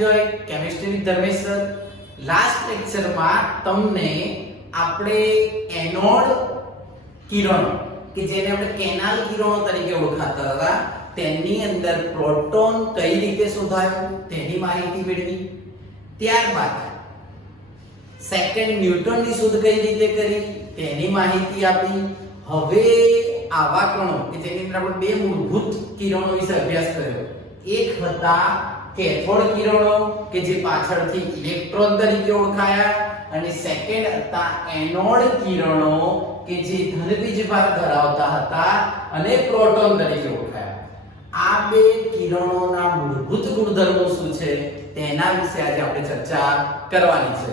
Enjoy chemistry with Dharmesh sir. Last લેક્ચરમાં તમને આપણે એનોડ કિરણો કે જેને આપણે કેનાલ કિરણો તરીકે ઓળખાતા હતા તેની અંદર પ્રોટોન કઈ રીતે શોધાયો તેની માહિતી મેળવી. ત્યારબાદ સેકન્ડ ન્યૂટનની શોધ કઈ રીતે કરી તેની માહિતી આપી. હવે આવા કણો કે જેની અંદર આપણે બે મૂળભૂત કિરણો વિશે અભ્યાસ કર્યો. એક હતા કેથોડ કિરણો કે જે પાછળથી ઇલેક્ટ્રોન તરીકે ઓળખાયા અને સેકન્ડ હતા એનોડ કિરણો કે જે ધનવીજભાર ધરાવતા હતા અને પ્રોટોન તરીકે ઓળખાયા. આ બે કિરણોના મૂળભૂત ગુણધર્મો શું છે તેના વિશે આજે આપણે ચર્ચા કરવાની છે.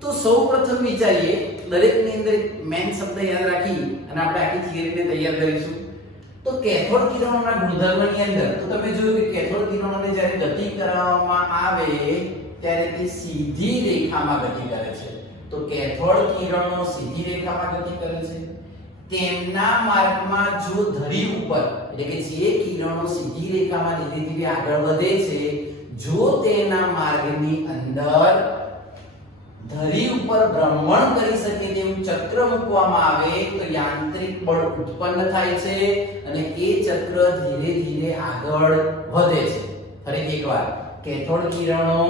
તો સૌપ્રથમ વિચારીએ, દરેકની અંદર મેઇન શબ્દ યાદ રાખી અને આપણે આખી થિયરીને તૈયાર કરીશું. તો કેથોડ કિરણોના ગુણધર્મની અંદર તો તમે જોયું કે કેથોડ કિરણોને જ્યારે ગતિ કરાવવામાં આવે ત્યારે તે સીધી રેખામાં ગતિ કરે છે. તો કેથોડ કિરણો સીધી રેખામાં ગતિ કરે છે. તેમના માર્ગમાં જો ધરી ઉપર એટલે કે જે કિરણો સીધી રેખામાં ધીરે ધીરે આગળ વધે છે, જો તેના માર્ગની અંદર ધરી ઉપર ભ્રમણ કરી શકે તેવું ચક્ર મૂકવામાં આવે તો યાંત્રિક બળ ઉત્પન્ન થાય છે અને એ ચક્ર ધીરે ધીરે આગળ વધે છે. ફરીથી એકવાર, કેથોડ કિરણો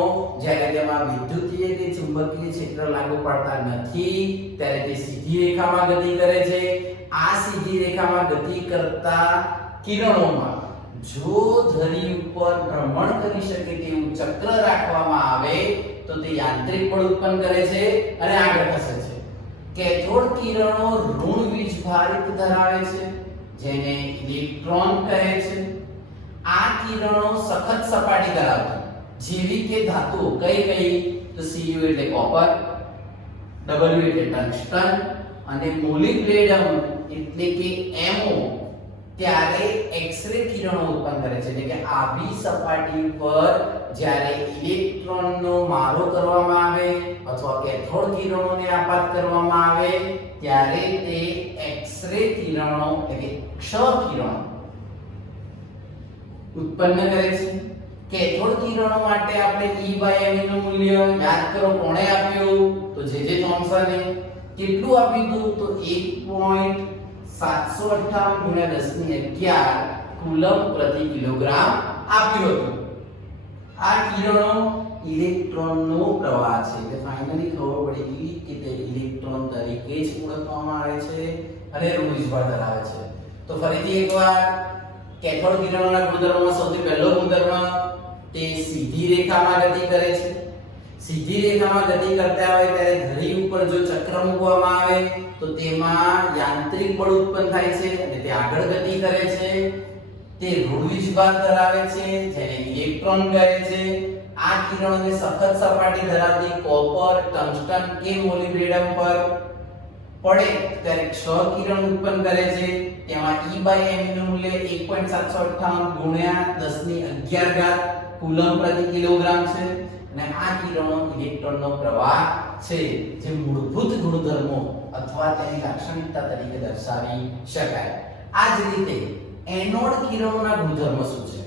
જ્યારે તેમાં વિદ્યુતીય કે ચુંબકીય ક્ષેત્ર લાગુ પડતા નથી ત્યારે તે સીધી રેખામાં ગતિ કરે છે. આ સીધી રેખામાં ગતિ કરતા કિરણોમાં જો ધરી ઉપર ભ્રમણ કરી શકે તેવું ચક્ર રાખવામાં આવે તો તે યાંત્રિક બળ ઉત્પન્ન કરે છે અને આગળ ખસે છે. કેથોડ કિરણો ઋણ વીજભારિત ધરાવે છે જેને ઇલેક્ટ્રોન કહે છે. આ કિરણો સખત સપાટી ધરાવતા જેવી કે ધાતુઓ કઈ કઈ તો Cu એટલે કોપર, W એટલે ટંગસ્ટન અને મોલિબ્ડેનમ એટલે કે MO ત્યારે એક્સ-રે કિરણો ઉત્પન્ન કરે છે. એટલે કે આવી સપાટી પર જ્યારે ઇલેક્ટ્રોનનો મારો કરવામાં આવે અથવા કેથોડ કિરણોને આપાત કરવામાં આવે ત્યારે તે એક્સ-રે કિરણો એટલે કે ક્ષ કિરણો ઉત્પન્ન કરે છે. કેથોડ કિરણો માટે આપણે E/m નું મૂલ્ય યાદ કરો, કોણે આપ્યું તો જે થોમ્સને. કેટલું આપ્યું તો 1.758 × 1011 કુલમ પ્રતિ કિલોગ્રામ આપ્યું હતું. આ કિરણો ઇલેક્ટ્રોનનો પ્રવાહ છે. એટલે ફાઇનલી ખબર પડી ગઈ કે તે ઇલેક્ટ્રોન તરીકે જ ઓળખવામાં આવે છે અને ઋણ વીજભાર ધરાવે છે. તો ફરીથી એકવાર, કેથોડ કિરણોના ગુણધર્મોમાં સૌથી પહેલો ગુણધર્મ તે સીધી રેખામાં ગતિ કરે છે. સીધી રેખામાં ગતિ કરતા હોય ત્યારે ધરી ઉપર જો ચક્ર મૂકવામાં આવે તો તેમાં યાંત્રિક બળ ઉત્પન્ન થાય છે અને તે આગળ ગતિ કરે છે. તે ઋણ વીજભાર ધરાવે છે જેને ઇલેક્ટ્રોન કહે છે. આ કિરણોને સખત સપાટી ધરાવતી કોપર, ટંગસ્ટન કે મોલિબ્ડેનમ પર પડે ત્યારે ક્ષ કિરણ ઉત્પન્ન કરે છે. તેમાં E/m નું મૂલ્ય 1.758 × 1011 કુલમ પ્રતિ કિલોગ્રામ છે અને આ કિરણો ઇલેક્ટ્રોનનો પ્રવાહ છે જે મૂળભૂત ગુણધર્મો અથવા તેની લાક્ષણિકતા તરીકે દર્શાવી શકાય. આ જ રીતે એનોડ કિરણોના ગુણધર્મો શું છે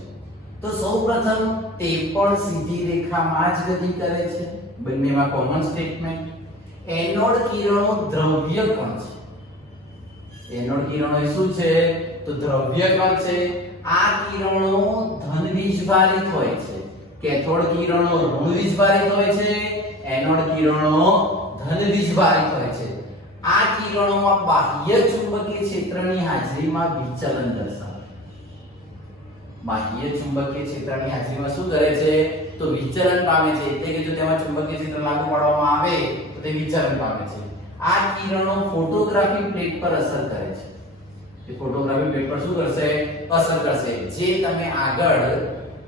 તો સૌપ્રથમ તે પણ સીધી રેખામાં જ ગતિ કરે છે. બંનેમાં કોમન સ્ટેટમેન્ટ. એનોડ કિરણો દ્રવ્ય કણ છે. એનોડ કિરણો એ શું છે તો દ્રવ્ય કણ છે. આ કિરણો ધન વીજભારિત હોય છે. કેથોડ કિરણો ઋણ વીજભારિત હોય છે, એનોડ કિરણો ધન વીજભારિત હોય છે. આ કિરણોમાં બાહ્ય ચુંબકીય ક્ષેત્રની હાજરીમાં વિચલન દર્શાવે. બાહ્ય ચુંબકીય ક્ષેત્રની હાજરીમાં શું કરે છે તો વિચલન પામે છે. એટલે કે જો તેમાં ચુંબકીય ક્ષેત્ર લાગુ પાડવામાં આવે તો તે વિચલન પામે છે. આ કિરણો ફોટોગ્રાફી પ્લેટ પર અસર કરે છે. તે ફોટોગ્રાફી પ્લેટ પર શું કરશે અસર કરશે જે તમે આગળ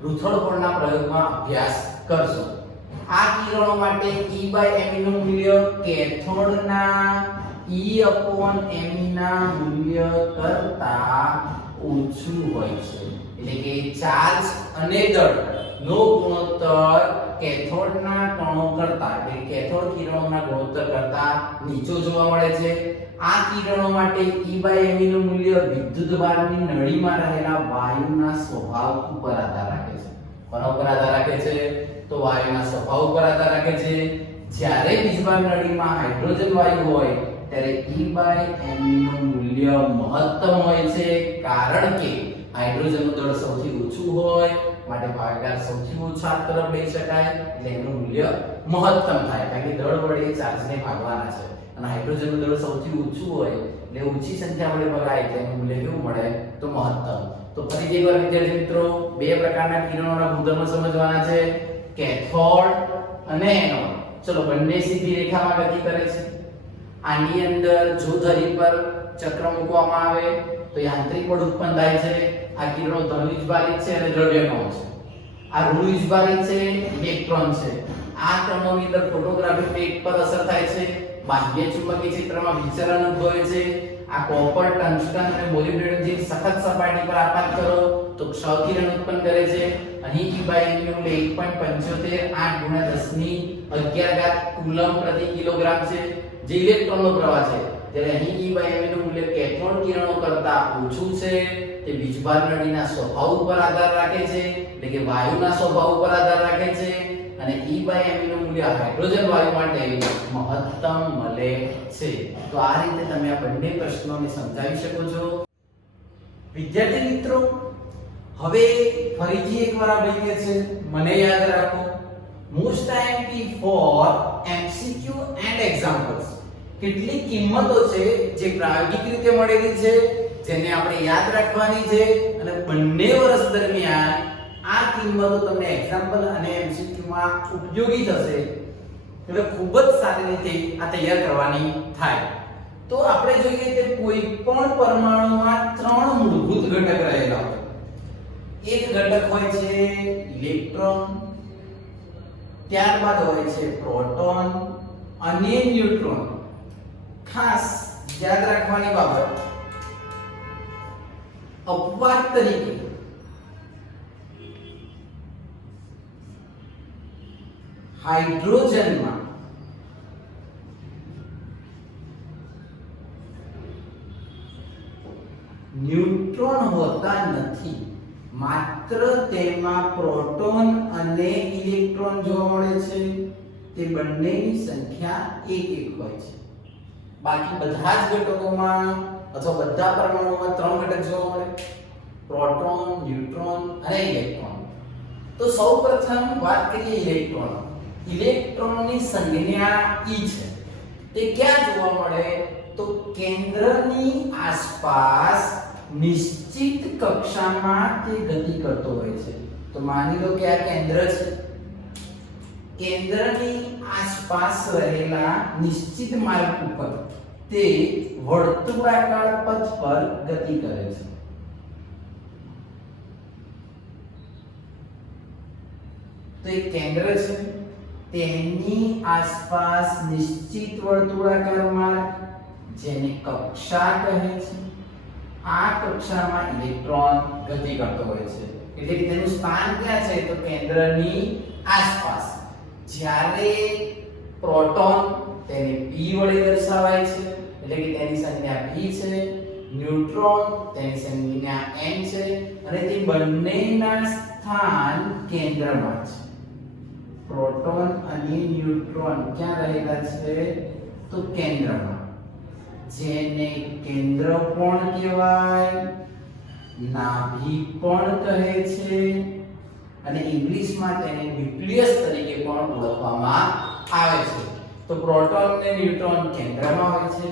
રૂથોડફોર્ડના પ્રયોગમાં અભ્યાસ કરશો. આ કિરણો માટે E/m નું મૂલ્ય કેથોડના E/me ના મૂલ્ય કરતા ઓછું હોય છે. એટલે કે ચાર્જ અને દળ નો ગુણોત્તર કેથોડના કણો કરતા એટલે કેથોડ કિરણોના ગુણોત્તર કરતા નીચો જોવા મળે છે. આ કિરણો માટે E/me નું મૂલ્ય વિદ્યુતભારની નળીમાં રહેલા વાયુના સ્વભાવ ઉપર આધાર રાખે છે. કોના ઉપર આધાર રાખે છે તો વાયુના સ્વભાવ ઉપર આધાર રાખે છે. જ્યારે વીજભાર નળીમાં હાઇડ્રોજન વાયુ હોય ત્યારે E/me નું મૂલ્ય મહત્તમ હોય છે, કારણ કે હાઇડ્રોજનનું દળ સૌથી ઓછું હોય માટે ભાગાકાર સૌથી ઓછા તરફ લઈ શકાય, એટલે એનું મૂલ્ય મહત્તમ થાય, કારણ કે દળ વડે ચાર્જને ભાગવાના છે અને હાઇડ્રોજનનું દળ સૌથી ઓછું હોય એટલે ઓછી સંખ્યા વડે ભગાય એટલે એનું મૂલ્ય કેવું મળે તો મહત્તમ. તો ફરીથી એકવાર વિદ્યાર્થી મિત્રો બે પ્રકારના કિરણોના ગુણધર્મો સમજવાના છે, કેથોડ અને એનોડ. ચલો બંને સીધી રેખામાં ગતિ કરે છે. આની અંદર જો ધરી પર ચક્ર મૂકવામાં આવે તો યાંત્રિક બળ ઉત્પન્ન થાય છે. આ કિરણો ધન વીજભારિત છે અને દ્રવ્યમાન છે. આ ઋણ વીજભારિત છે, ઇલેક્ટ્રોન છે. આ ક્રમોની અંદર ફોટોગ્રાફિક પ્લેટ પર અસર થાય છે. બાહ્ય ચુંબકીય ક્ષેત્રમાં વિચલન ઉદ્ભવે છે. આ કોપર, ટંગસ્ટન અને મોલિબ્ડેનમ જેવી સખત સપાટી પર આપાત કરો તો ક્ષ-કિરણ ઉત્પન્ન કરે છે. અહીં E/me નું મૂલ્ય 1.75 8 × 1011 કુલમ પ્રતિ કિલોગ્રામ છે, જે ઇલેક્ટ્રોનનો પ્રવાહ છે. ત્યારે અહીં E/me નું મૂલ્ય કેથોડ કિરણો કરતા ઓછું છે. તે વીજભાર નળીના સ્વભાવ ઉપર આધાર રાખે છે, એટલે કે વાયુના સ્વભાવ ઉપર આધાર રાખે છે, અને E/me નું મૂલ્ય હાઇડ્રોજન વાયુ માટે મહત્તમ મળે છે. તો આ રીતે તમે આ બંને પ્રશ્નોને સમજાવી શકો છો. વિદ્યાર્થી મિત્રો, હવે ફરીથી એકવાર આપણે કહે છે, મને યાદ રાખો, most IMP for MCQ and examples. કેટલી કિંમતો છે જે પ્રાયોગિક રીતે મળેલી છે, જેને આપણે યાદ રાખવાની છે, અને બંને વર્ષ દરમિયાન આ કિંમતો તમને એક્ઝામ્પલ અને એમસીક્યુ માં ઉપયોગી થશે, એટલે ખૂબ જ સારી રીતે આ તૈયાર કરવાની થાય. તો આપણે જોઈએ કે કોઈ પણ પરમાણુમાં ત્રણ મૂળભૂત ઘટક રહેલા હોય. એક ઘટક હોય છે ઇલેક્ટ્રોન, ત્યારબાદ હોય છે પ્રોટોન અને ન્યુટ્રોન. ખાસ યાદ રાખવાની બાબત, અપવાદ તરીકે હાઇડ્રોજનમાં ન્યુટ્રોન હોતા નથી, માત્ર તેમાં પ્રોટોન અને ઇલેક્ટ્રોન જોવા મળે છે. તે બંનેની સંખ્યા 1 હોય છે. બાકી બધા જ ઘટકોમાં અથવા બધા પરમાણુઓમાં ત્રણ ઘટક જોવા મળે, પ્રોટોન, ન્યુટ્રોન અને ઇલેક્ટ્રોન. તો સૌપ્રથમ વાત કરીએ ઇલેક્ટ્રોન. ઇલેક્ટ્રોનની સંજ્ઞા E છે. તે ક્યાં જોવા મળે તો કેન્દ્રની આસપાસ નિશ્ચિત કક્ષામાં તે ગતિ કરતો હોય છે. તો માની લો કે આ કેન્દ્ર છે. કેન્દ્રની આસપાસ રહેલા નિશ્ચિત માર્ગ ઉપર તે વર્તુળાકાર પથ પર ગતિ કરે છે. તો એક કેન્દ્ર છે, તેની આસપાસ નિશ્ચિત વર્તુળાકાર માર્ગ જેને કક્ષા કહે છે. આ કક્ષામાં ઇલેક્ટ્રોન ગતિ કરતો હોય છે, એટલે કે તેનું સ્થાન ક્યાં છે તો કેન્દ્રની આસપાસ. જ્યારે પ્રોટોન તેને p વડે દર્શાવાય છે, એટલે કે તેની સંજ્ઞા p છે. ન્યુટ્રોન તેની સંજ્ઞા n છે, અને તે બંનેના સ્થાન કેન્દ્રમાં છે. પ્રોટોન અને ન્યુટ્રોન ક્યાં રહેલા છે તો કેન્દ્રમાં, જેને કેન્દ્ર કોણ કહેવાય, નાભી પણ કહે છે, અને ઇંગ્લિશમાં તેને ન્યુક્લિયસ તરીકે પણ ઓળખવામાં આવે છે. તો પ્રોટોન અને ન્યુટ્રોન કેન્દ્રમાં હોય છે,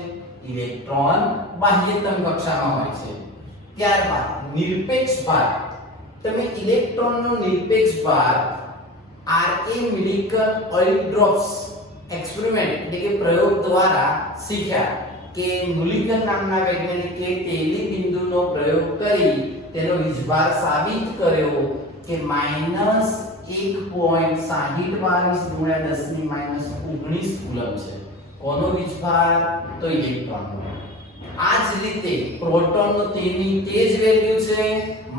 ઇલેક્ટ્રોન બાહ્યતમ કક્ષામાં હોય છે. ત્યારબાદ નિરપેક્ષ ભાર. તમે ઇલેક્ટ્રોનનો નિરપેક્ષ ભાર RA મિલિકન ઓઇલ ડ્રોપ્સ એક્સપેરિમેન્ટ એટલે કે પ્રયોગ દ્વારા શીખ્યા કે મિલિકન નામના વૈજ્ઞાનિકે તેલી બિંદુનો પ્રયોગ કરી તેનો વીજભાર સાબિત કર્યો કે -1.6022 × 10⁻⁻19 કુલમ છે. કોનો વીજભાર તો ઇલેક્ટ્રોનનો. આ જ રીતે પ્રોટોનનો તેની તે જ વેલ્યુ છે,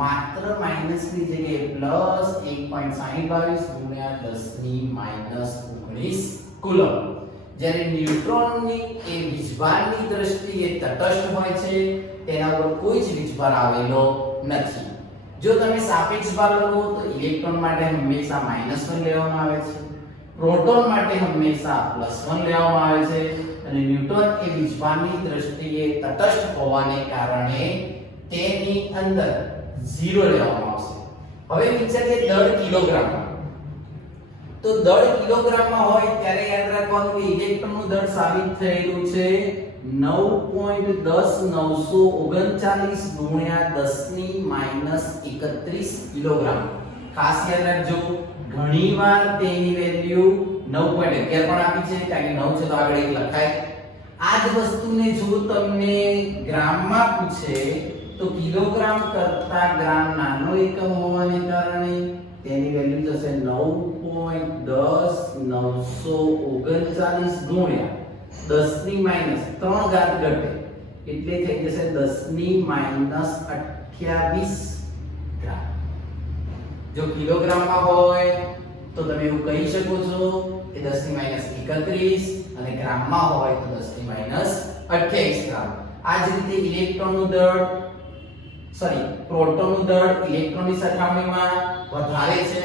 માત્ર માઈનસની જગ્યાએ +1.62 × 10⁻⁻19 કુલમ. જ્યારે ન્યુટ્રોનની એ વીજભારની દ્રષ્ટિએ તટસ્થ હોય છે, તેના પર કોઈ જ વીજભાર આવેલો નથી. જો તમે સાપેક્ષ ભાર લખો તો ઇલેક્ટ્રોન માટે હંમેશા -1 લેવામાં આવે છે, પ્રોટોન માટે હંમેશા +1 લેવામાં આવે છે અને ન્યુટ્રોન એ વીજભારની દ્રષ્ટિએ તટસ્થ હોવાને કારણે તેની અંદર 0 લેવામાં આવશે. હવે વિચારીએ દર કિલોગ્રામમાં. તો દર કિલોગ્રામમાં હોય ત્યારે યાદ રાખવાનું કે ઇલેક્ટ્રોનનું દળ સાબિત થયેલું છે 9.10939 ગુણ્યા 10⁻31 કિલોગ્રામ. ખાસ યાદ રાખજો, ઘણીવાર તેની વેલ્યુ 9.11 પણ આપી છે, કારણ કે 9 છે તો આગળ 1 લખાય. આ જ વસ્તુને જો તમને ગ્રામમાં પૂછે તો કિલોગ્રામ કરતા ગ્રામ નાનો એકમ હોવાને કારણે તેની વેલ્યુ થશે 9.10939 ગુણ્યા 10⁻³ ઘટે એટલે થઈ જશે 10⁻28 ગ્રામ. જો કિલોગ્રામમાં હોય તો તમે એવું કહી શકો છો કે 10⁻31 અને ગ્રામમાં હોય તો 10⁻28 ગ્રામ. આ જ રીતે ઇલેક્ટ્રોનનું દળ પ્રોટોનનું દળ ઇલેક્ટ્રોનની સરખામણીમાં વધારે છે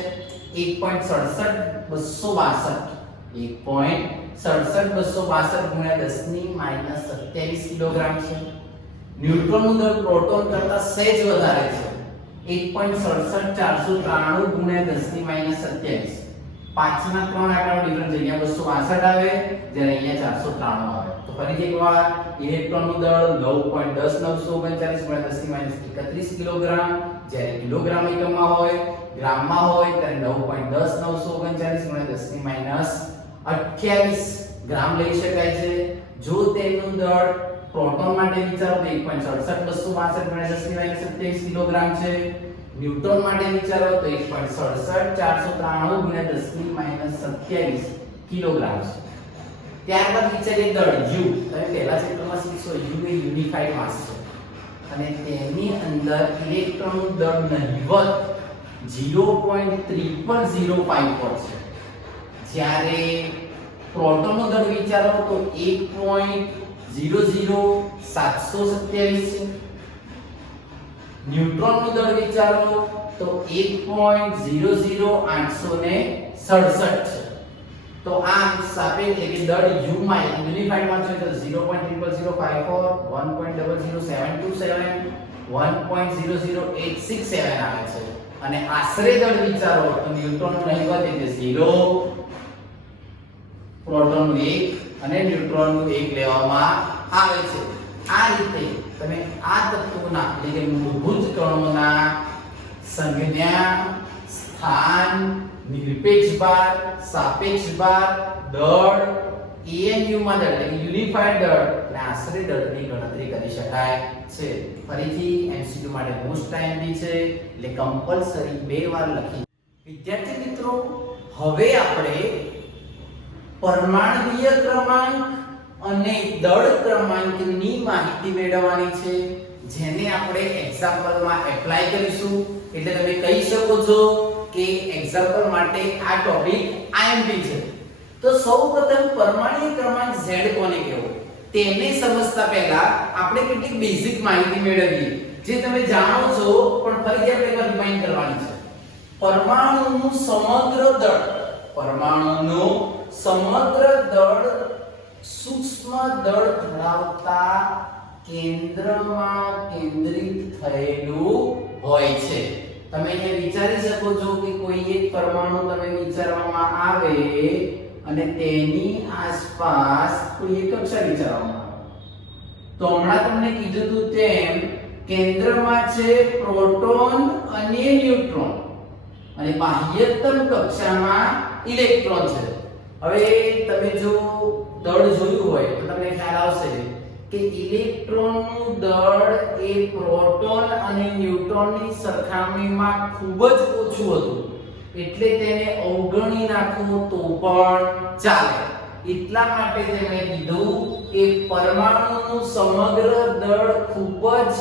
1.67262 ગુણ્યા 10⁻27 કિલોગ્રામ છે. ન્યુટ્રોનનું દળ પ્રોટોન કરતા સહેજ વધારે છે 1.67493 ગુણ્યા 10⁻27. પાછળના ત્રણ આંકડાનો ડિફરન્સ અહીંયા 262 આવે જ્યારે અહીંયા 493 આવે. તો ફરીથી એકવાર ઇલેક્ટ્રોનનું દળ 9.10939 ગુણ્યા 10⁻31 કિલોગ્રામ, જ્યારે કિલોગ્રામ એકમમાં હોય, ગ્રામમાં હોય ત્યારે 9.10939 ગુણ્યા 10⁻28 ગ્રામ લઈ શકાય છે. જો તેનું દળ પ્રોટોન માટે વિચારો તો 1.67262 ગુણ્યા 10⁻27 કિલોગ્રામ છે. ન્યુટ્રોન માટે વિચારો તો 1.67493 ગુણ્યા 10⁻27 કિલોગ્રામ છે. ત્યારબાદ વિચારીએ દળ U. તમે પહેલા ચેપ્ટરમાં શીખશો U એ યુનિફાઈડ માસ છે અને તેની અંદર ઇલેક્ટ્રોનનું દળ નહિવત 0.31054 છે, જ્યારે પ્રોટોનનું દળ વિચારો તો 1.00727 છે. ન્યુટ્રોનનું દળ વિચારો તો 1.00867 છે. તો આ સાપેક્ષ એટલે કે દળ U માં યુનિફાઈડ માં છે તો 0.00054 1.00727 1.00867 આવે છે અને આશરે દળ વિચારો તો ન્યુટ્રોનનું નહિવત એટલે 0, પ્રોટોનનું 1 અને ન્યુટ્રોનનું 1 લેવામાં આવે છે. આ રીતે તમે આ તત્વોના એટલે કે મૂળભૂત કણોના સંજ્ઞા, સ્થાન, નિરપેક્ષ ભાર, સાપેક્ષ ભાર, દળ, ANU માં દળ એટલે યુનિફાઈડ દળ અને આશરે દળની ગણતરી કરી શકાય છે. ફરીથી MCQ માટે મોસ્ટ ટાઈમલી છે એટલે કમ્પલસરી 2 વાર લખી. વિદ્યાર્થી મિત્રો, હવે આપણે પરમાણ્વીય ક્રમાંક અને દળ ક્રમાંકની માહિતી મેળવવાની છે, જેને આપણે એક્ઝામ્પલમાં એપ્લાય કરીશું. એટલે તમે કહી શકો છો કે એક્ઝામ્પલ માટે આ ટોપિક IMP છે. તો સૌપ્રથમ પરમાણ્વીય ક્રમાંક Z કોને કહેવો તેને સમજતા પહેલા આપણે કેટલીક બેઝિક માહિતી મેળવીએ જે તમે જાણો છો, પણ ફરીથી આપણે એકવાર રિમાઇન્ડ કરવાની છે. પરમાણુનું સમગ્ર દળ સૂક્ષ્મ દળ ધરાવતા કેન્દ્રમાં કેન્દ્રિત થયેલું હોય છે. તમે અહીંયા વિચારી શકો છો કે કોઈ એક પરમાણુ તમે વિચારવામાં આવે અને તેની આસપાસ કોઈ એક કક્ષા વિચારવામાં આવે. તો હમણાં તમને કીધું હતું તેમ કેન્દ્રમાં છે પ્રોટોન અને ન્યુટ્રોન અને બાહ્યતમ કક્ષામાં ઇલેક્ટ્રોન છે. હવે તમે જો દળ જોયું હોય તો તમને ખ્યાલ આવશે કે ઇલેક્ટ્રોનનું દળ એ પ્રોટોન અને ન્યુટ્રોનની સરખામણીમાં ખૂબ જ ઓછું હતું, એટલે તેને અવગણી નાખો તો પણ ચાલે. એટલા માટે તેમણે કીધું કે પરમાણુનું સમગ્ર દળ ખૂબ જ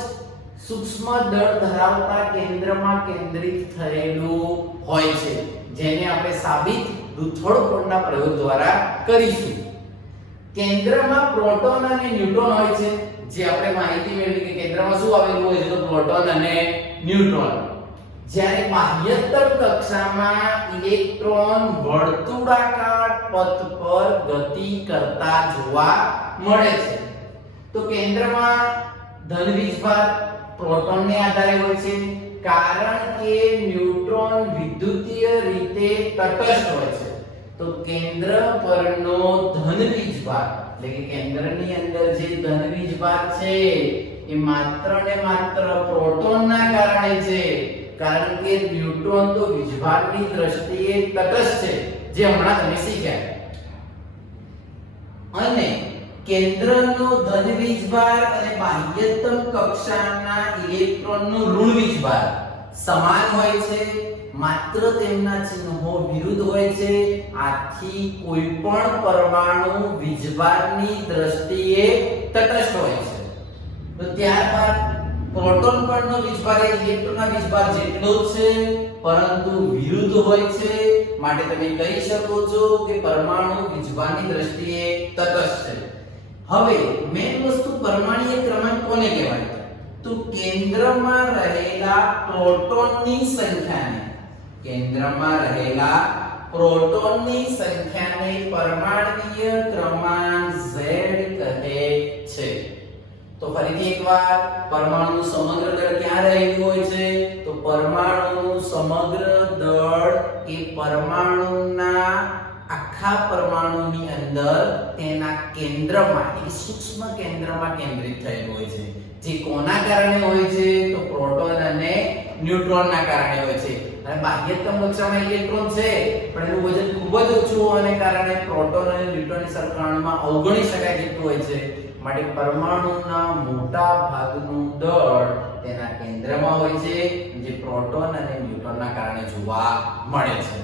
સૂક્ષ્મ દળ ધરાવતા કેન્દ્રમાં કેન્દ્રિત થયેલું હોય છે, જેને આપણે સાબિત રુથોડ-કોન્ડના પ્રયોગ દ્વારા કરીશું. કેન્દ્રમાં પ્રોટોન અને ન્યુટ્રોન હોય છે, જે આપણે માહિતી મેળવી કે કેન્દ્રમાં શું આવેલું હોય છે તો પ્રોટોન અને ન્યુટ્રોન. જ્યારે બાહ્યતમ કક્ષામાં ઇલેક્ટ્રોન વર્તુળાકાર પથ પર ગતિ કરતા જોવા મળે છે. તો કેન્દ્રમાં ધન વીજભાર પ્રોટોનને આધારે હોય છે, કારણ કે ન્યુટ્રોન વિદ્યુતીય રીતે તટસ્થ હોય છે. તો કેન્દ્ર પરનો ધન વીજભાર એટલે કે કેન્દ્રની અંદર જે ધન વીજભાર છે એ માત્ર ને માત્ર પ્રોટોનના કારણે છે, કારણ કે ન્યુટ્રોન તો વીજભારની દ્રષ્ટિએ તટસ્થ છે, જે હમણાં તમે શીખ્યા. અને કેન્દ્રનો ધન વીજભાર અને બાહ્યતમ કક્ષાના ઇલેક્ટ્રોનનો ઋણ વીજભાર સમાન હોય છે, માત્ર તેમના ચિહ્નો વિરુદ્ધ હોય છે. આથી કોઈ પણ પરમાણુ વીજભારની દ્રષ્ટિએ તટસ્થ હોય છે. તો ત્યારબાદ પ્રોટોન પરનો વીજભાર ઇલેક્ટ્રોનના વીજભાર જેટલો જ છે, પરંતુ વિરુદ્ધ હોય છે, માટે તમે કહી શકો છો કે પરમાણુ વીજભારની દ્રષ્ટિએ તટસ્થ છે. હવે મેઈન વસ્તુ પરમાણ્વીય ક્રમાંક કોને કહેવાય? તો કેન્દ્રમાં રહેલા પ્રોટોનની સંખ્યાને પરમાણ્વીય ક્રમાંક Z કહે છે. તો ફરીથી એકવાર પરમાણુનું સમગ્ર દળ ક્યાં રહેલું હોય છે? તો પરમાણુનું સમગ્ર દળ એ પરમાણુના આખા પરમાણુની અંદર તેના કેન્દ્રમાં એટલે સૂક્ષ્મ કેન્દ્રમાં કેન્દ્રિત થયેલું હોય છે. જે કોના કારણે હોય છે? તો પ્રોટોન અને ન્યુટ્રોનના કારણે હોય છે. અને બાહ્યતમ કક્ષામાં ઇલેક્ટ્રોન છે, પણ એનું વજન ખૂબ જ ઓછું હોવાને કારણે પ્રોટોન અને ન્યુટ્રોનની સરખામણીમાં અવગણી શકાય તેટલું હોય છે. માટે પરમાણુના મોટા ભાગનું દળ તેના કેન્દ્રમાં હોય છે, જે પ્રોટોન અને ન્યુટ્રોનના કારણે જોવા મળે છે.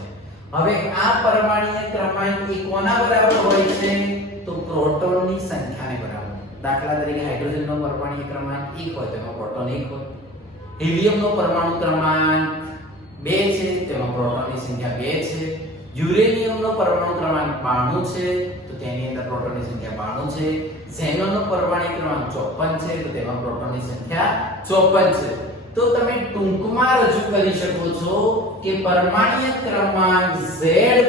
હવે આ પરમાણ્વીય ક્રમાંક એ કોના બરાબર હોય છે? તો પ્રોટોનની સંખ્યાને બરાબર. દાખલા તરીકે હાઇડ્રોજનનો પરમાણ્વીય ક્રમાંક 1 હોય તો એમાં પ્રોટોન 1 હોય. હિલિયમનો પરમાણુ ક્રમાંક 2 છે, તેમાં પ્રોટોનની સંખ્યા 2 છે. યુરેનિયમનો પરમાણુ ક્રમાંક 92 છે, તો તેની અંદર પ્રોટોનની સંખ્યા 92 છે. ઝેનોનનો પરમાણુ ક્રમાંક 54 છે, તો તેમાં પ્રોટોનની સંખ્યા 54 છે. તો તમે ટૂંકમાં રજૂ કરી શકો છો કે પરમાણ્વીય ક્રમાંક Z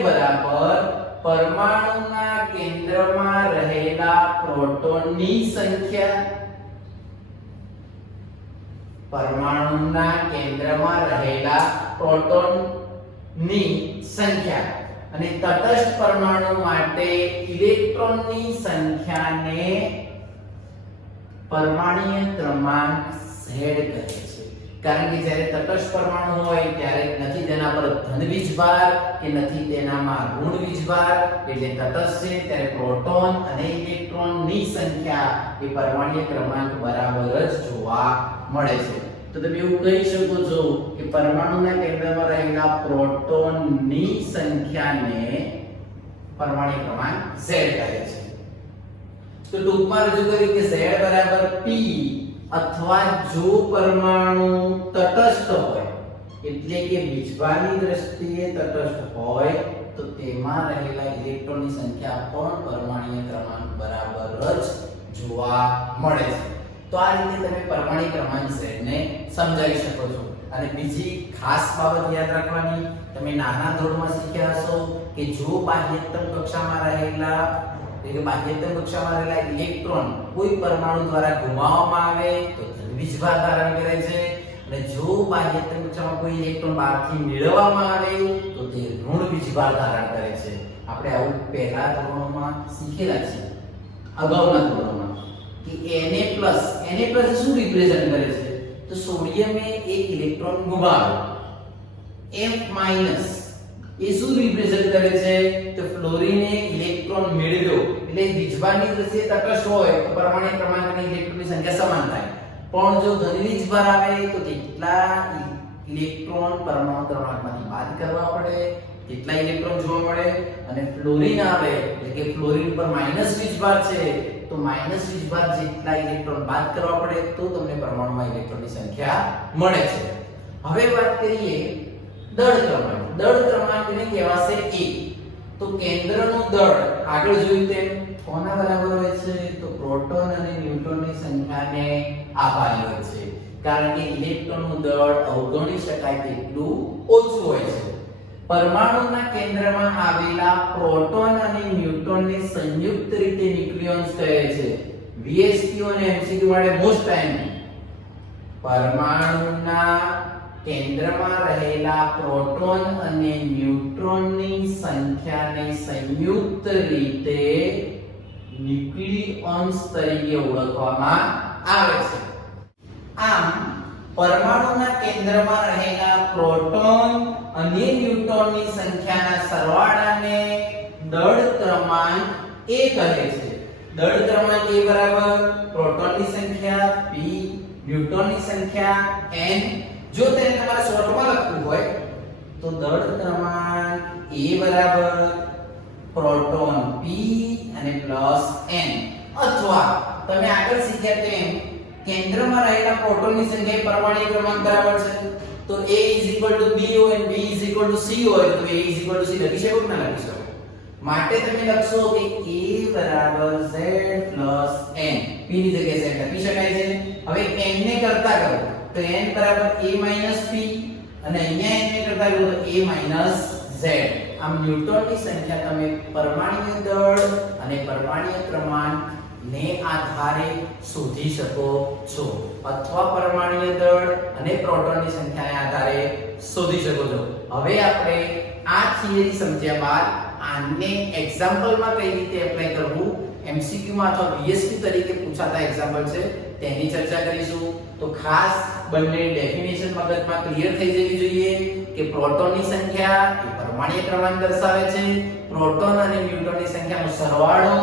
બરાબર પરમાણુના કેન્દ્રમાં રહેલા પ્રોટોનની સંખ્યા, પરમાણુના કેન્દ્રમાં રહેલા પ્રોટોનની સંખ્યા અને તટસ્થ પરમાણુ માટે ઇલેક્ટ્રોનની સંખ્યાને પરમાણ્વીય ક્રમાંક Z કહે છે. કારણ કે જ્યારે તટસ્થ પરમાણુ હોય ત્યારે નથી તેના પર ધન વીજભાર કે નથી તેનામાં ઋણ વીજભાર, એટલે તટસ્થ છે ત્યારે પ્રોટોન અને ઇલેક્ટ્રોનની સંખ્યા એ પરમાણ્વીય ક્રમાંક બરાબર જ જોવા મળે છે. તો તમે એવું કહી શકો છો કે પરમાણુના કેન્દ્રમાં રહેલા પ્રોટોનની સંખ્યાને પરમાણ્વીય ક્રમાંક Z કહે છે. તો ટૂંકમાં રજૂ કર્યું કે Z બરાબર P, અથવા જો પરમાણુ તટસ્થ હોય એટલે કે વીજભારની દ્રષ્ટિએ તટસ્થ હોય તો તેમાં રહેલા ઇલેક્ટ્રોનની સંખ્યા પણ પરમાણ્વીય ક્રમાંક બરાબર જ જોવા મળે છે. તો આ રીતે તમે પરમાણ્વીય ક્રમાંક Z ને સમજાવી શકો છો. અને બીજી ખાસ બાબત યાદ રાખવાની, તમે નાના ધોરણમાં શીખ્યા હશો કે જો બાહ્યતમ કક્ષામાં રહેલા બાહ્યતમ કક્ષામાં રહેલા ઇલેક્ટ્રોન કોઈ પરમાણુ દ્વારા ગુમાવવામાં આવે તો ધન વીજભાર ધારણ કરે છે, અને જો બાહ્યતમ કક્ષામાં કોઈ ઇલેક્ટ્રોન બહારથી મેળવવામાં આવે તો તે ઋણ વીજભાર ધારણ કરે છે. આપણે આવું પહેલા ધોરણોમાં શીખેલા છે, અગાઉના ધોરણોમાં, કે Na+ શું રિપ્રેઝન્ટ કરે છે? તો સોડિયમે એક ઇલેક્ટ્રોન ગુમાવ્યો. F- એ શું રિપ્રેઝન્ટ કરે છે? તો ફ્લોરિને ઇલેક્ટ્રોન મેળવ્યો. એટલે વીજભારની દ્રષ્ટિએ તટસ્થ હોય તો પરમાણ્વીય ક્રમાંક અને ઇલેક્ટ્રોનની સંખ્યા સમાન થાય. પણ જો ધન વીજભાર આવે તો કેટલા ઇલેક્ટ્રોન પરમાણુ ક્રમાંકમાંથી બાદ કરવા પડે, કેટલા ઇલેક્ટ્રોન જોવા મળે. અને ફ્લોરિન આવે એટલે કે ફ્લોરિન પર માઈનસ વીજભાર છે, તો માઈનસ વીજભાર જેટલા ઇલેક્ટ્રોન બાદ કરવા પડે તો તમને પરમાણુમાં ઇલેક્ટ્રોનની સંખ્યા મળે છે. હવે વાત કરીએ દળ ક્રમાંક. દળ ક્રમાંકને કહેવાશે 1. તો કેન્દ્રનું દળ આગળ જોયું તેમ કોના બરાબર હોય છે? તો પ્રોટોન અને ન્યુટ્રોનની સંખ્યાને આભારી હોય છે. કારણ કે ઇલેક્ટ્રોનનું દળ અવગણી શકાય તેટલું ઓછું હોય છે. પરમાણુના કેન્દ્રમાં આવેલા પ્રોટોન અને ન્યુટ્રોનને સંયુક્ત રીતે ન્યુક્લિયોન્સ કહે છે. VSQ અને MCQ માટે મોસ્ટ ટાઈમ પરમાણુના કેન્દ્રમાં રહેલા પ્રોટોન અને ન્યુટ્રોનની સંખ્યાને સંયુક્ત રીતે ન્યુક્લિયોન્સ તરીકે ઓળખવામાં આવે છે. આમ પરમાણુના કેન્દ્રમાં રહેલા પ્રોટોન અને ન્યુટ્રોનની સંખ્યાના સરવાળાને દળ ક્રમાંક A કહે છે. દળ ક્રમાંક A બરાબર પ્રોટોનની સંખ્યા p, ન્યુટ્રોનની સંખ્યા n. જો તેને તમારે શોર્ટમાં લખવું હોય તો દળ ક્રમાંક A બરાબર પ્રોટોન p અને પ્લસ n, અથવા તમે આગળ શીખ્યા તેમ કેન્દ્રમાં રહેલા પ્રોટોનની સંખ્યા પરમાણુ ક્રમાંક બરાબર છે તો A B હોય અને B C હોય તો A C લખી શકો કે ના લખી શકો? માટે તમે લખશો કે A બરાબર Z પ્લસ n, p ની જગ્યાએ z લખી શકાય છે. હવે n ને કરતા કરો તો n બરાબર A માઈનસ p અને અહીંયા n ને કરતા કરો તો A માઈનસ z. આમ ન્યુટ્રોનની સંખ્યા તમે પરમાણુય દળ અને પરમાણુય ક્રમાંક ને આધારે શોધી શકો છો, અથવા પરમાણુય દળ અને પ્રોટોનની સંખ્યાને આધારે શોધી શકો છો. હવે આપણે આ થિયરી સમજ્યા બાદ આને એક્ઝામ્પલમાં કઈ રીતે એપ્લાય કરવું, MCQ માં અથવા VSQ તરીકે પૂછાતા એક્ઝામ્પલ છે તેની ચર્ચા કરીશું. તો ખાસ બંને ડેફિનેશન મગજમાં ક્લિયર થઈ જવી જોઈએ કે પ્રોટોનની સંખ્યા એ પરમાણુય ક્રમાંક દર્શાવે છે, પ્રોટોન અને ન્યુટ્રોનની સંખ્યાનો સરવાળો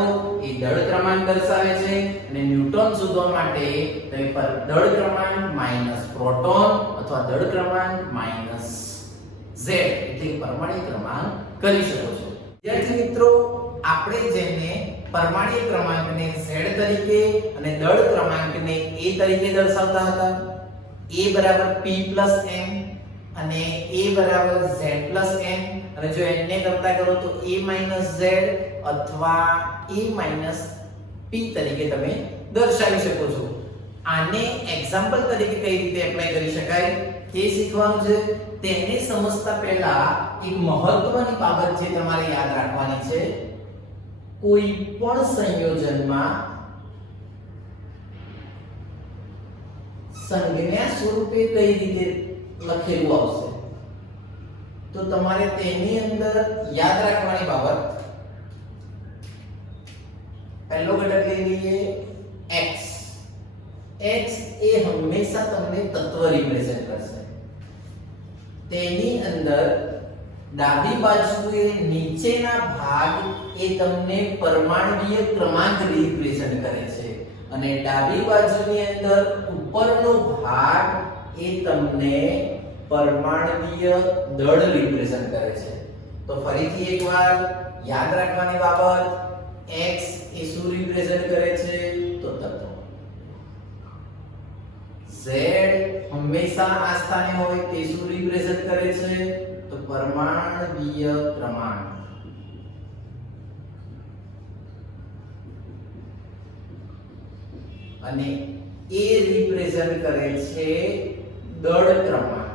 એ દળ ક્રમાંક દર્શાવે છે, અને ન્યુટ્રોન શોધવા માટે તમે દળ ક્રમાંક માઈનસ પ્રોટોન અથવા દળ ક્રમાંક માઈનસ z એટલે પરમાણુય ક્રમાંક કરી શકો છો. વિદ્યાર્થી મિત્રો, આપણે જેને પરમાણુય ક્રમાંકને z તરીકે અને દળ ક્રમાંકને a તરીકે દર્શાવતા હતા, a બરાબર p m અને a બરાબર z n, અને જો n ને કરતા કરો તો a z અથવા a p તરીકે તમે દર્શાવી શકો છો. આને એક્ઝામ્પલ તરીકે કઈ રીતે એપ્લાય કરી શકાય તે શીખવાનું છે. તેને સમજતા પહેલા એક મહત્વની બાબત જે તમારે યાદ રાખવાની છે, કોઈ પણ સંયોજનમાં સંજ્ઞા સ્વરૂપે કઈ રીતે લખેલું આવશે તો તમારે તેની અંદર યાદ રાખવાની બાબત, પહેલો ઘટક લઈ લઈએ x. x એ હંમેશા તમને તત્વ રિપ્રેઝન્ટ કરશે. તેની અંદર ડાબી બાજુએ નીચેના ભાગ એ તમને પરમાણુય ક્રમાંક રિપ્રેઝન્ટ કરે છે, અને ડાબી બાજુની અંદર ઉપરનો ભાગ એ તમને પરમાણુય દળ રિપ્રેઝન્ટ કરે છે. તો ફરીથી એકવાર યાદ રાખવાની બાબત, x એ શું રિપ્રેઝન્ટ કરે છે તો તત્વ. z હંમેશા આ સ્થાને હોય તે શું રિપ્રેઝન્ટ કરે છે તો પરમાણુય ક્રમાંક. અને a રિપ્રેઝન્ટ કરે છે દળ ક્રમાંક,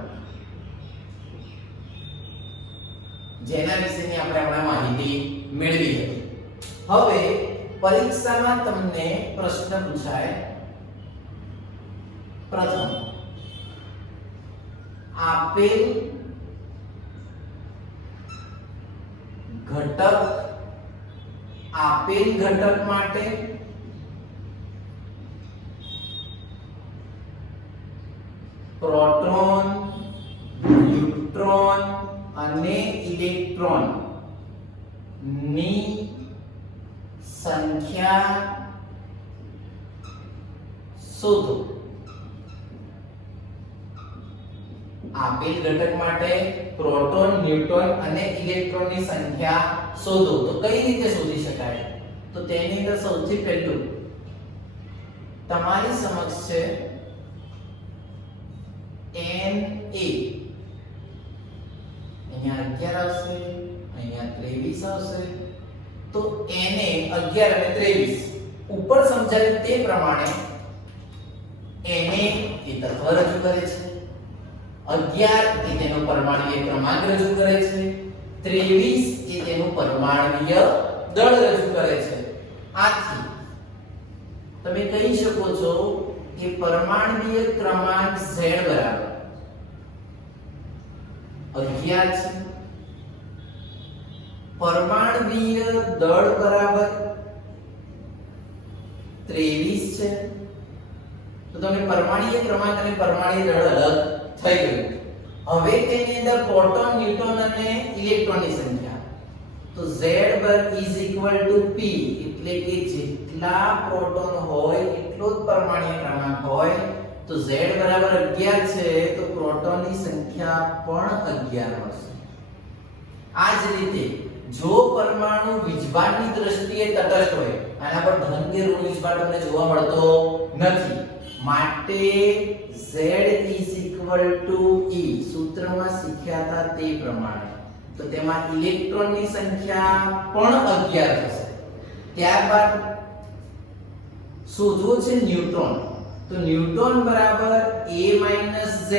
જેના વિશેની આપણે હમણાં માહિતી મેળવી હતી. હવે પરીક્ષામાં તમને પ્રશ્ન પૂછાય, પ્રથમ આપેલ ઘટક માટે પ્રોટોન, ન્યુટ્રોન અને ઇલેક્ટ્રોન ની સંખ્યા શોધો. આપેલ ઘટક માટે પ્રોટોન, ન્યુટ્રોન અને ઇલેક્ટ્રોનની સંખ્યા શોધો. તો કઈ રીતે શોધી શકાય? તો તેની અંદર સૌથી પહેલું તમારી સમક્ષ છે Na. અહીંયા 11 આવશે, અહીંયા 23 આવશે. તો Na 11 અને 23 ઉપર સમજાવ્યું તે પ્રમાણે Na એ તત્વ રજૂ કરે છે, 11 એ તેનો પરમાણુય ક્રમાંક રજૂ કરે છે, 23 એ તેનું પરમાણુય દળ રજૂ કરે છે. આથી તમે કહી શકો છો કે પરમાણુય ક્રમાંક Z બરાબર 11 છે, પરમાણુય દળ બરાબર 23 છે. તો તમે પરમાણુય ક્રમાંક અને પરમાણુય દળ અલગ થઈ ગયું. હવે તેની અંદર પ્રોટોન, ન્યુટ્રોન અને ઇલેક્ટ્રોનની સંખ્યા. તો Z P એટલે કે જેટલા પ્રોટોન હોય એટલો જ પરમાણુય ક્રમાંક હોય. તો Z બરાબર 11 છે તો પ્રોટોનની સંખ્યા પણ 11 મળશે. આ જ રીતે જો પરમાણુ વીજભારની દ્રષ્ટિએ તટસ્થ હોય, આના પર ધન કે ઋણ વીજભાર તમને જોવા મળતો નથી, માટે Z E સૂત્રમાં શીખ્યા હતા તે પ્રમાણે, તો તેમાં ઇલેક્ટ્રોનની સંખ્યા પણ 11 થશે. ત્યારબાદ શોધવો છે ન્યુટ્રોન. તો ન્યુટ્રોન બરાબર A Z,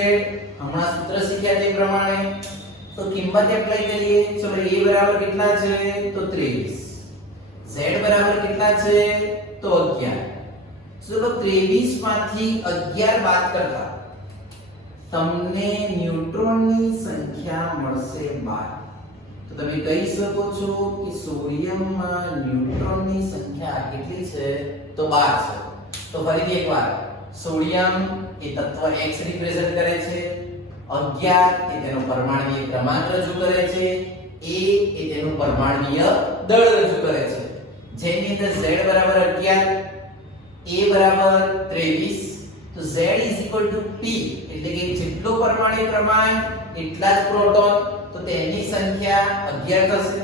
હમણાં સૂત્ર શીખ્યા તે પ્રમાણે. તો કિંમત એપ્લાય કરીએ. ચલો A બરાબર કેટલા છે? તો 23. Z બરાબર કેટલા છે? તો 11. ચલો 23 માંથી 11 બાદ કરતા તમને ન્યુટ્રોનની સંખ્યા મળશે 12. તો તમે કહી શકો છો કે સોડિયમમાં ન્યુટ્રોનની સંખ્યા કેટલી છે? તો 12 છે. તો ફરીથી એકવાર, સોડિયમ એ તત્વ X રિપ્રેઝન્ટ કરે છે, 11 એ તેનો પરમાણુય ક્રમાંક રજૂ કરે છે, A એ તેનું પરમાણુય દળ રજૂ કરે છે. જેની અંદર Z બરાબર 11, A બરાબર 23, તો Z P એટલે કે જેટલો પરમાણુય ક્રમાંક એટલા જ પ્રોટોન, તો તેની સંખ્યા 11 થશે.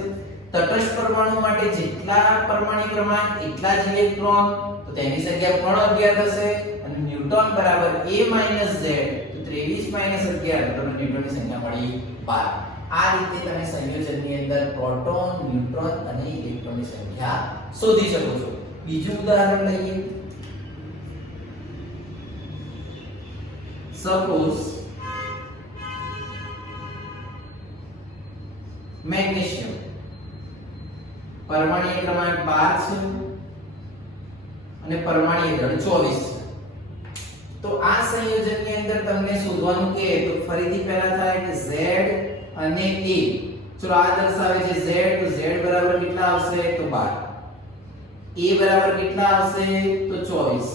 તટસ્થ પરમાણુ માટે જેટલા પરમાણુય ક્રમાંક એટલા જ ઇલેક્ટ્રોન, તો તેની સંખ્યા પણ 11 થશે. અને ન્યુટ્રોન બરાબર A Z, તો 23 - 11 તો ન્યુટ્રોનની સંખ્યા મળી 12. આ રીતે તમે સંયોજનની અંદર પ્રોટોન, ન્યુટ્રોન અને ઇલેક્ટ્રોનની સંખ્યા શોધી શકો છો. બીજું ઉદાહરણ લઈએ. સપોઝ મેગ્નેશિયમ પરમાણુય ક્રમાંક 12 છે અને પરમાણુય દળ 24 છે. તો આ સંયોજનની અંદર તમને શોધવાનું કે તો ફરીથી પહેલા થાય કે Z અને A. ચલો આ દર્શાવે છે Z, તો Z બરાબર કેટલા આવશે? તો 12. A બરાબર કેટલા આવશે? તો 24.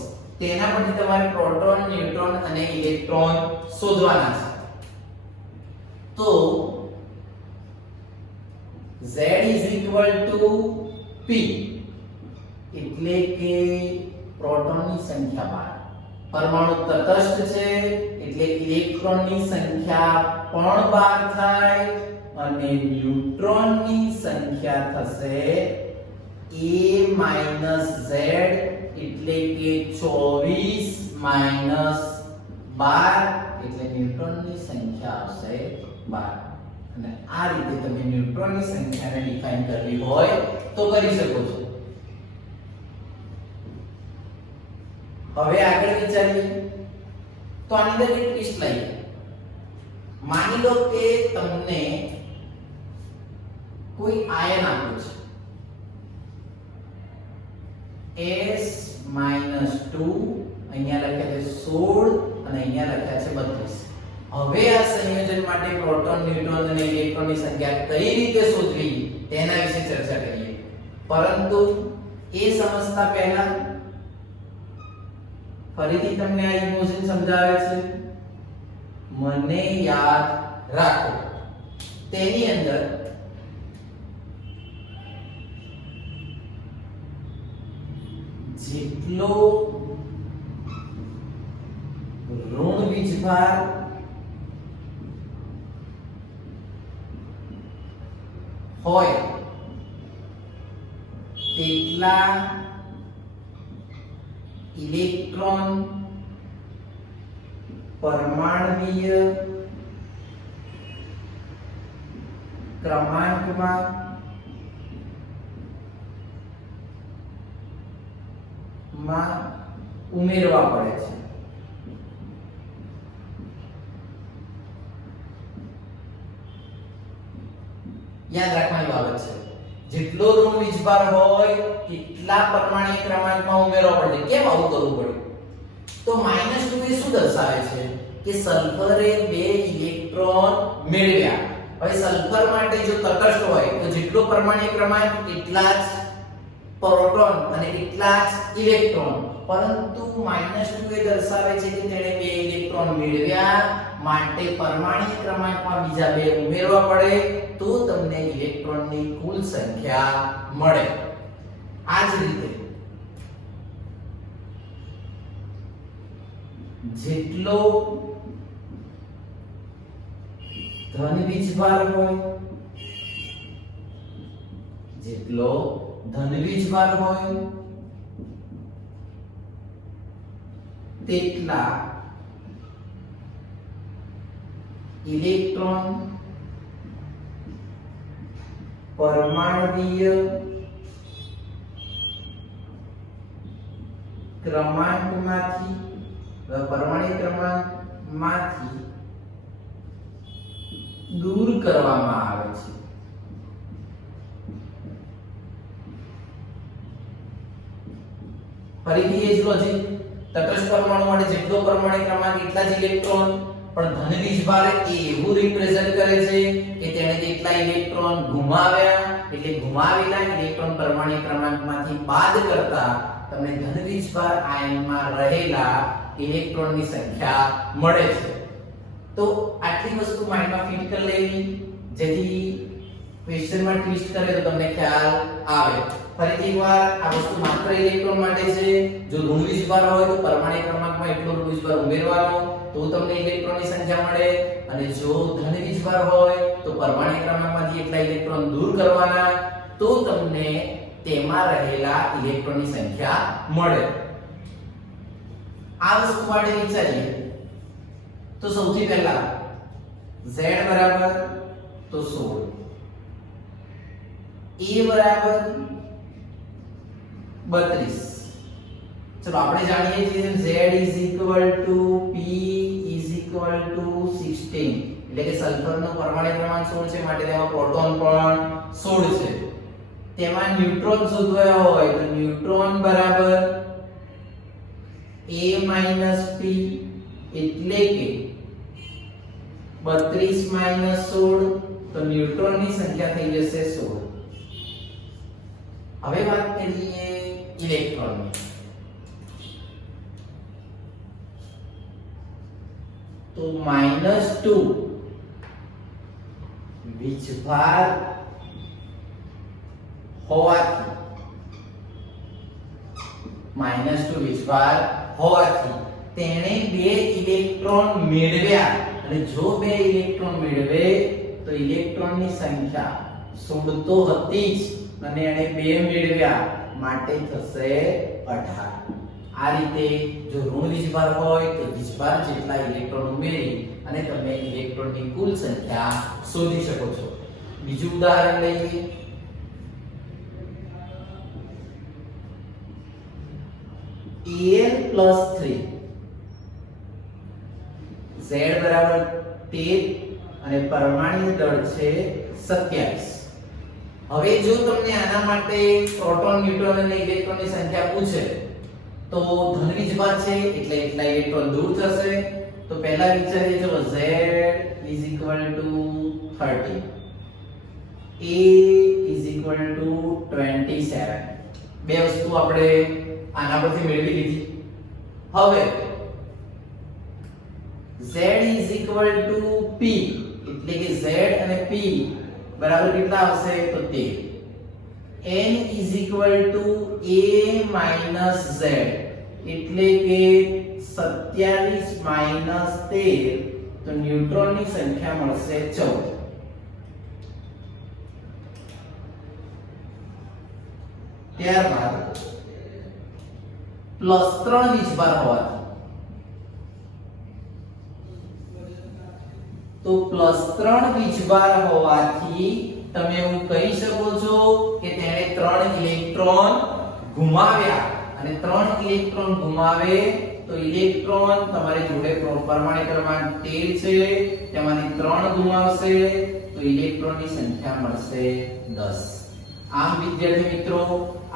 તેના પરથી તમારે પ્રોટોન, ન્યુટ્રોન અને ઇલેક્ટ્રોન શોધવાના છે. તો Z P એટલે કે પ્રોટોનની સંખ્યા 12, પરમાણુ તટસ્થ છે એટલે ઇલેક્ટ્રોનની સંખ્યા પણ 12 થાય અને ન્યુટ્રોનની સંખ્યા થશે A Z એટલે કે 24 - 12 એટલે ન્યુટ્રોનની સંખ્યા આવશે 12. અને આ રીતે તમે ન્યુટ્રોનની સંખ્યાને ડિફાઇન કરવી હોય તો કરી શકો છો. હવે આગળ વિચારીએ તો આની અંદર એક ટ્વિસ્ટ લઈએ. માની લો કે તમને કોઈ આયન આપ્યું છે S-2, અહીંયા લખ્યા છે 16 અને અહીંયા લખ્યા છે 32. હવે આ સંયોજન માટે પ્રોટોન, ન્યુટ્રોન અને ઇલેક્ટ્રોનની સંખ્યા કઈ રીતે શોધવી તેના વિશે ચર્ચા કરીએ. પરંતુ એ સમજતા પહેલા ફરીથી તમને આ ઇમોશન સમજાવે છે. મને યાદ રાખો, તેની અંદર જેટલો ઋણ વીજભાર હોય તેટલા ઇલેક્ટ્રોન પરમાણુય ક્રમાંકમાં ઉમેરવા પડે છે. યાદ રાખવાની બાબત છે. જેટલો ઋણ વીજભાર હોય એટલા પરમાણ્વીય ક્રમાંકમાં ઉમેરવો પડે. કેમ આવું કરવું પડ્યું? તો -2 એ શું દર્શાવે છે કે સલ્ફરે 2 ઇલેક્ટ્રોન મેળવ્યા. હવે સલ્ફર માટે જો તટસ્થ હોય તો જેટલો પરમાણ્વીય ક્રમાંક એટલા જ પ્રોટોન અને એટલા જ ઇલેક્ટ્રોન, પરંતુ -2 એ દર્શાવે છે કે તેણે 2 ઇલેક્ટ્રોન મેળવ્યા, માટે પરમાણ્વીય ક્રમાંકમાં બીજા 2 ઉમેરવા પડે તો તમને ઇલેક્ટ્રોનની કુલ સંખ્યા મળે. આ જ રીતે જેટલો ધન વીજભાર હોય, જેટલો ધન વીજભાર હોય તેટલા ઇલેક્ટ્રોન પરમાણ્વીય ક્રમાંકમાંથી દૂર કરવામાં આવે છે. ફરીથી એ જ લોજિક. તટસ્થ પરમાણુ માટે જેટલો પરમાણ્વીય ક્રમાંક એટલા જ ઇલેક્ટ્રોન, પણ ધન વીજભાર એવું રિપ્રેઝન્ટ કરે છે કે તેણે તેટલા ઇલેક્ટ્રોન ગુમાવ્યા, એટલે ગુમાવેલા ઇલેક્ટ્રોન પરમાણ્વીય ક્રમાંકમાંથી બાદ કરતા તમને ધન વીજભાર આયનમાં રહેલા ઇલેક્ટ્રોનની સંખ્યા મળે છે. તો આટલી વસ્તુ માઇન્ડમાં ફિટ કરી લેવી, જેથી ક્વેશ્ચનમાં ટ્વિસ્ટ કરે તો તમને ખ્યાલ આવે. ફરીથી એકવાર આ વસ્તુ માત્ર ઇલેક્ટ્રોન માટે છે. જો ઋણ વીજભાર હોય તો પરમાણ્વીય ક્રમાંકમાં એટલો ઋણ વીજભાર ઉમેરવાનો તો તમને ઇલેક્ટ્રોનની સંખ્યા મળે, અને જો ધન વીજભાર હોય તો પરમાણ્વીય ક્રમાંકમાંથી એટલા ઇલેક્ટ્રોન દૂર કરવાના તો તમને તેમાં રહેલા ઇલેક્ટ્રોનની સંખ્યા મળે. આ વસ્તુ માટે વિચારીએ તો સૌથી પહેલા Z બરાબર તો 16, A બરાબર 32. ચલો આપણે જાણીએ છીએ Z P 16, એટલે કે સલ્ફરનો પરમાણ્વીય ક્રમાંક 16 છે, માટે તેમાં પ્રોટોન પણ 16 છે. તેમાં ન્યુટ્રોન શોધવા હોય તો ન્યુટ્રોન બરાબર A P, એટલે કે 32 - 16, તો ન્યુટ્રોનની સંખ્યા થઈ જશે 16. હવે વાત કરીએ ઇલેક્ટ્રોનની. તો -2 વીજભાર હોવાથી, -2 વીજભાર હોવાથી તેણે 2 ઇલેક્ટ્રોન મેળવ્યા, અને જો 2 ઇલેક્ટ્રોન મેળવે તો ઇલેક્ટ્રોનની સંખ્યા 16 તો હતી જ, અને એણે 2 મેળવ્યા માટે થશે 18. આ રીતે જો ઋણ વીજભાર હોય તો વીજભાર જેટલા ઇલેક્ટ્રોન ઉમેરી અને તમે ઇલેક્ટ્રોનની કુલ સંખ્યા શોધી શકો છો. બીજું ઉદાહરણ લઈએ. Al+3, Z બરાબર 13 અને પરમાણ્વીય દળ છે 27. હવે જો તમને આના માટે પ્રોટોન, ન્યુટ્રોન અને ઇલેક્ટ્રોનની સંખ્યા પૂછે તો ધન વીજભાર છે એટલે એટલા ઇલેક્ટ્રોન દૂર થશે. તો પહેલા વિચારીએ ચલો Z = 30, A = 27. બે વસ્તુ આપણે આના પરથી મેળવી લીધી. હવે Z = P, એટલે કે Z અને P બરાબર કેટલા આવશે તો 13. N = A - Z, એટલે કે 27 - 13, તો ન્યુટ્રોનની સંખ્યા મળશે 14. ત્યારબાદ +3 વીજભાર હોવાથી, તો +3 વીજભાર હોવાથી તમે એવું કહી શકો છો કે તેણે 3 ઇલેક્ટ્રોન ગુમાવ્યા, અને 3 ઇલેક્ટ્રોન ગુમાવે તો તો ઇલેક્ટ્રોન તમારી જોડે પરમાણુ ક્રમાંક 13 છે, તેમાંથી 3 ગુમાવશે તો ઇલેક્ટ્રોનની સંખ્યા મળશે 10. આમ વિદ્યાર્થી મિત્રો,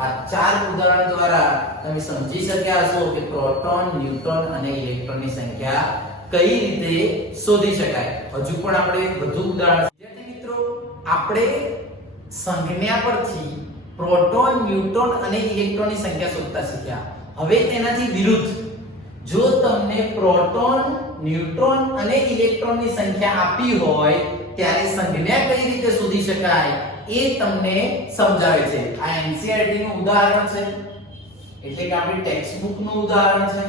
આ 4 ઉદાહરણ દ્વારા તમે સમજી શક્યા હશો કે પ્રોટોન, ન્યુટ્રોન અને ઇલેક્ટ્રોનની સંખ્યા કઈ રીતે શોધી શકાય. હજુ પણ આપણે વધુ ઉદાહરણ. વિદ્યાર્થી મિત્રો, આપણે સંજ્ઞા પરથી પ્રોટોન, ન્યુટ્રોન અને ઇલેક્ટ્રોનની સંખ્યા શોધતા શીખ્યા. હવે તેનાથી વિરુદ્ધ, જો તમને પ્રોટોન, ન્યુટ્રોન અને ઇલેક્ટ્રોનની સંખ્યા આપી હોય ત્યારે સંજ્ઞા કઈ રીતે શોધી શકાય એ તમને સમજાવે છે. આ NCERT નું ઉદાહરણ છે, એટલે કે આપણી ટેક્સ્ટ બુક નું ઉદાહરણ છે.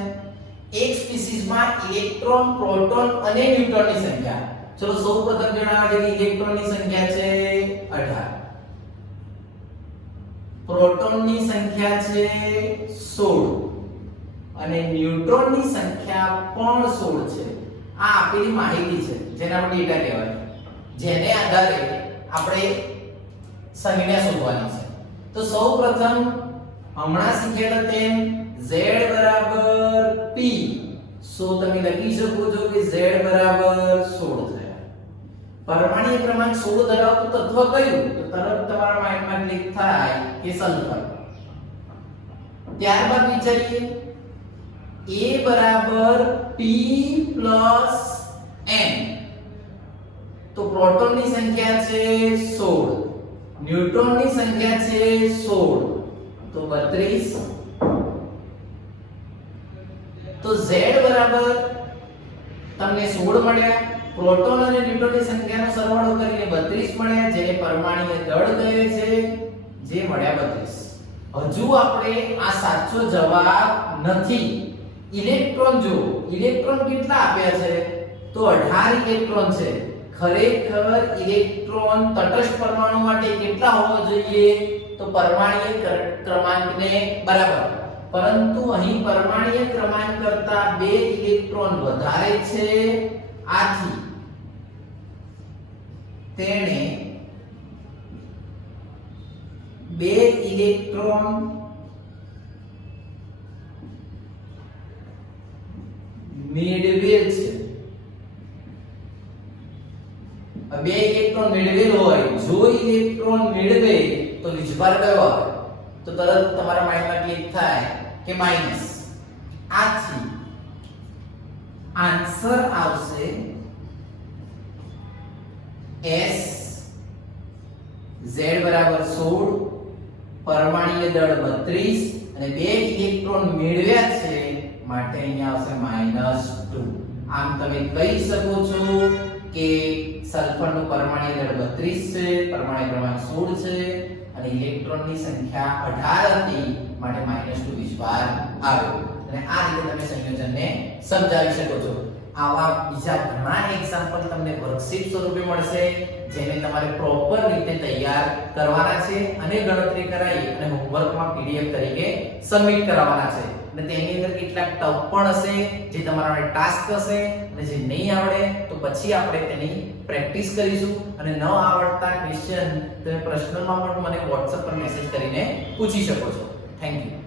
એક સ્પીસીસમાં ઇલેક્ટ્રોન, પ્રોટોન અને ન્યુટ્રોનની સંખ્યા. ચલો સૌપ્રથમ જણાવો કે ઇલેક્ટ્રોનની સંખ્યા છે 18, પ્રોટોનની સંખ્યા છે 16 અને ન્યુટ્રોનની સંખ્યા પણ 16 છે. આ આપેલી માહિતી છે જેને આપણે ડેટા કહેવાય, જેને આધારે આપણે સંજ્ઞા શોધવાની છે. તો સૌપ્રથમ હમણાં શીખ્યા તેમ z બરાબર p, સો તમે લખી શકો છો કે z બરાબર 16 થયા. પરમાણુ ક્રમાંક 16 ધરાવતું તત્વ કયું? તો તરત તમારા માઇન્ડમાં ક્લિક થાય કે સલ્ફર. ત્યારબાદ વિચારીએ a બરાબર p n, તો પ્રોટોનની સંખ્યા છે 16, ન્યુટ્રોનની સંખ્યા છે 16, તો 32. તો z બરાબર તમને 16 મળ્યા, પ્રોટોન અને ન્યુટ્રોનની સંખ્યાનો સરવાળો કરીને 32 મળ્યા, જેને પરમાણુય દળ કહે છે, જે મળ્યા 32. હજુ આપણે આ સાચો જવાબ નથી. ઇલેક્ટ્રોન જો, ઇલેક્ટ્રોન કેટલા આપ્યા છે? તો 18 ઇલેક્ટ્રોન છે. ખરેખર ઇલેક્ટ્રોન તટસ્થ પરમાણુ માટે કેટલા હોવા જોઈએ? તો પરમાણુય ક્રમાંકને બરાબર. પરંતુ અહીં પરમાણુય ક્રમાંક કરતા 2 ઇલેક્ટ્રોન વધારે છે, આથી તેણે 2 ઇલેક્ટ્રોન મેળવેલ છે. 2 ઇલેક્ટ્રોન મેળવેલ હોય, જો ઇલેક્ટ્રોન મેળવે તો વીજભાર કયો આવે? તો તરત તમારા માઇન્ડમાં ક્લિક થાય કે માઈનસ. આથી આન્સર આવશે S, Z બરાબર 16, પરમાણુય દળ 32 અને 2 ઇલેક્ટ્રોન મેળવ્યા છે, માટે અહીંયા આવશે -2. આમ તમે કહી શકો છો કે સલ્ફરનું પરમાણુય દળ 32 છે, પરમાણુ ક્રમાંક 16 છે અને ઇલેક્ટ્રોનની સંખ્યા 18 હતી, માટે -2 વીજભાર આવ્યો. અને આ રીતે તમે સંયોજનને સમજાવી શકો છો. આવા બીજા ઘણા એક્ઝામ્પલ તમને વર્કશીટ સ્વરૂપે મળશે, જેને તમારે પ્રોપર રીતે તૈયાર કરવાના છે અને ગણતરી કરાવી અને હોમવર્કમાં PDF તરીકે સબમિટ કરાવવાના છે. અને તેની અંદર કેટલાક ટફ પણ હશે, જે તમારા માટે ટાસ્ક હશે, અને જે નહીં આવડે તો પછી આપણે તેની પ્રેક્ટિસ કરીશું. અને ન આવડતા ક્વેશ્ચન તમે પર્સનલમાં પણ મને WhatsApp પર મેસેજ કરીને પૂછી શકો છો. Thank you.